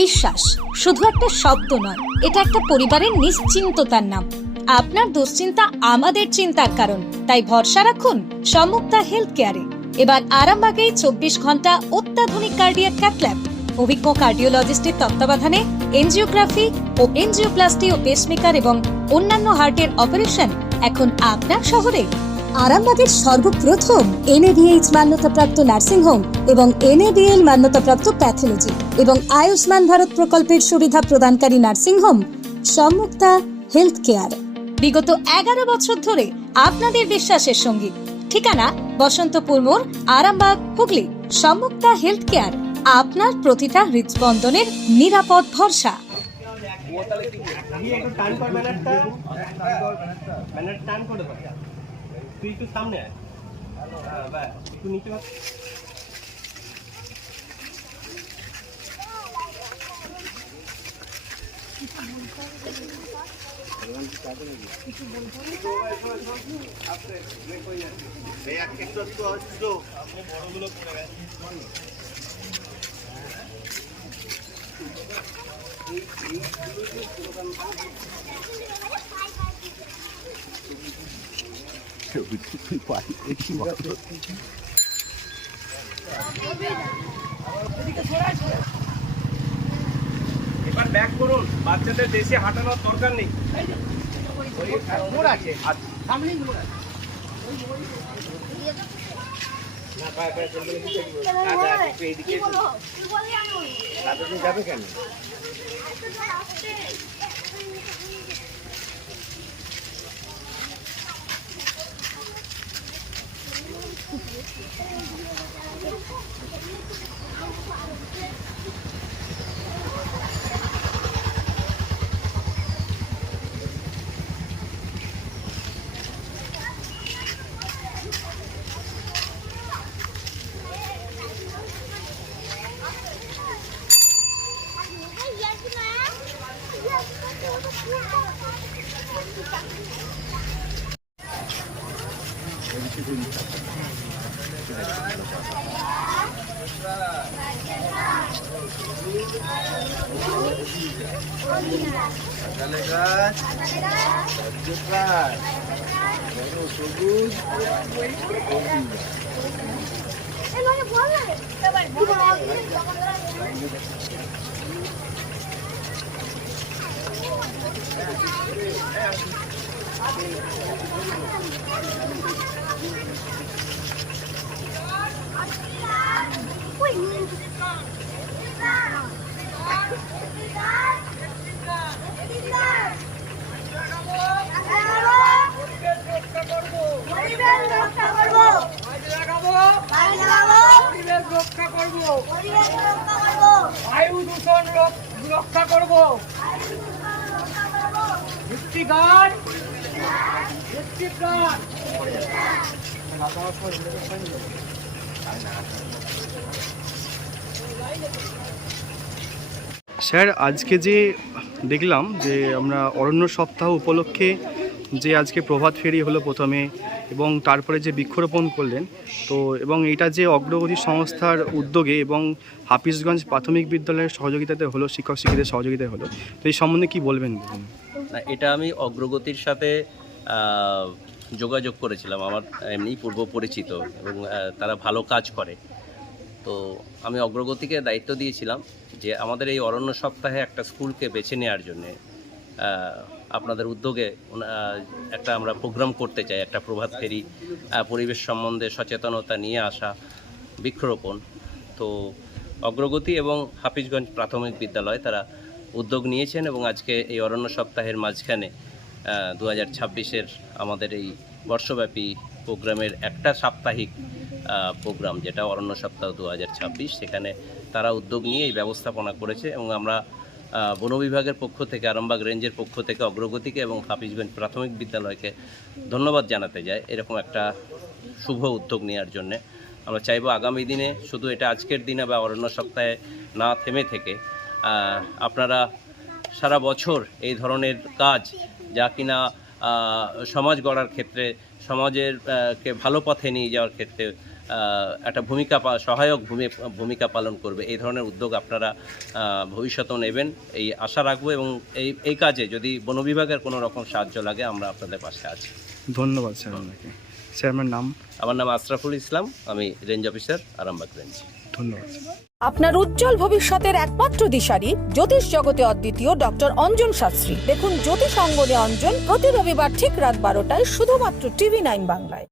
বিশ্বাস শুধু একটা শব্দ নয়, এটা একটা পরিবারের নিশ্চিন্ততার নাম। আপনার দুশ্চিন্তা আমাদের চিন্তার কারণ, তাই ভরসা রাখুন সম্মুক্তা হেলথ কেয়ারে। এবার আরামবাগে 24 ঘন্টা অত্যাধুনিক কার্ডিয়াক ক্যাথল্যাব, অভিজ্ঞ কার্ডিওলজিস্টের তত্ত্বাবধানে এনজিওগ্রাফি ও এনজিওপ্লাস্টি ও পেসমেকার এবং অন্যান্য হার্টের অপারেশন এখন আপনার শহরে। আরামবাগের সর্বপ্রথম NABH মান্যতাপ্রাপ্ত নার্সিংহোম এবং NABL মান্যতাপ্রাপ্ত প্যাথোলজি এবং আয়ুষ্মান ভারত প্রকল্পের সুবিধা প্রদানকারী নার্সিংহোম সম্মুক্তা হেলথ কেয়ার। বিগত 11 বছর ধরে আপনাদের বিশ্বাসের সঙ্গী। ঠিকানা বসন্তপুর মোড়, আরামবাগ, হুগলি। সম্মুক্তা হেলথ কেয়ার, আপনার প্রতিটা হৃদস্পন্দনের নিরাপদ ভরসা। সামনে একটু নিচে বড়গুলো পড়ে গেছে। এবার ব্যাক করুন, বাচ্চাদের দেশে হাঁটানোর দরকার নেই। যাবে কেন? বায়ু দূষণ রক্ষা করব। স্যার, আজকে যে দেখলাম যে আমরা অরণ্য সপ্তাহ উপলক্ষে যে আজকে প্রভাত ফেরি হলো প্রথমে, এবং তারপরে যে বৃক্ষরোপণ করলেন, তো এবং এটা যে অগ্রগতি সংস্থার উদ্যোগে এবং হাফিজগঞ্জ প্রাথমিক বিদ্যালয়ের সহযোগিতাতে হলো, শিক্ষক শিক্ষিতের সহযোগিতায় হলো, তো এই সম্বন্ধে কি বলবেন? এটা আমি অগ্রগতির সাথে যোগাযোগ করেছিলাম, আমার এমনি পূর্ব পরিচিত এবং তারা ভালো কাজ করে। তো আমি অগ্রগতিকে দায়িত্ব দিয়েছিলাম যে আমাদের এই অরণ্য সপ্তাহে একটা স্কুলকে বেছে নেওয়ার জন্যে আপনাদের উদ্যোগে একটা আমরা প্রোগ্রাম করতে চাই, একটা প্রভাত ফেরি, পরিবেশ সম্বন্ধে সচেতনতা নিয়ে আসা, বৃক্ষরোপণ। তো অগ্রগতি এবং হাফিজগঞ্জ প্রাথমিক বিদ্যালয় তারা উদ্যোগ নিয়েছেন এবং আজকে এই অরণ্য সপ্তাহের মাঝখানে 2026-এর আমাদের এই বর্ষব্যাপী প্রোগ্রামের একটা সাপ্তাহিক প্রোগ্রাম, যেটা অরণ্য সপ্তাহ 2026, সেখানে তারা উদ্যোগ নিয়ে এই ব্যবস্থাপনা করেছে এবং আমরা বন বিভাগের পক্ষ থেকে, আরামবাগ রেঞ্জের পক্ষ থেকে অগ্রগতিকে এবং হাফিজগঞ্জ প্রাথমিক বিদ্যালয়কে ধন্যবাদ জানাতে যাই এরকম একটা শুভ উদ্যোগ নেওয়ার জন্যে। আমরা চাইব আগামী দিনে শুধু এটা আজকের দিনে বা অরণ্য সপ্তাহে না থেমে থেকে আপনারা সারা বছর এই ধরনের কাজ, যা কিনা সমাজ গড়ার ক্ষেত্রে, সমাজের কে ভালো পথে নিয়ে যাওয়ার ক্ষেত্রে একটা সহায়ক ভূমিকা পালন করবে। এই ধরনের উদ্যোগ আপনারা ভবিষ্যতেও নেবেন এই আশা রাখবো, এবং এই কাজে যদি বন বিভাগের কোনো রকম সাহায্য লাগে আমরা আপনাদের পাশে আছি। ধন্যবাদ স্যার আপনাকে। স্যার আমার নাম? আমার নাম আশরাফুল ইসলাম, আমি রেঞ্জ অফিসার, আরামবাগ রেঞ্জ। ধন্যবাদ। আপনার উজ্জ্বল ভবিষ্যতের একমাত্র দিশারি জ্যোতিষ জগতে অদ্বিতীয় ডক্টর অঞ্জন শাস্ত্রী। দেখুন জ্যোতিষ অঙ্গনে অঞ্জন প্রতি রবিবার ঠিক রাত 12টায় শুধুমাত্র TV9 বাংলায়।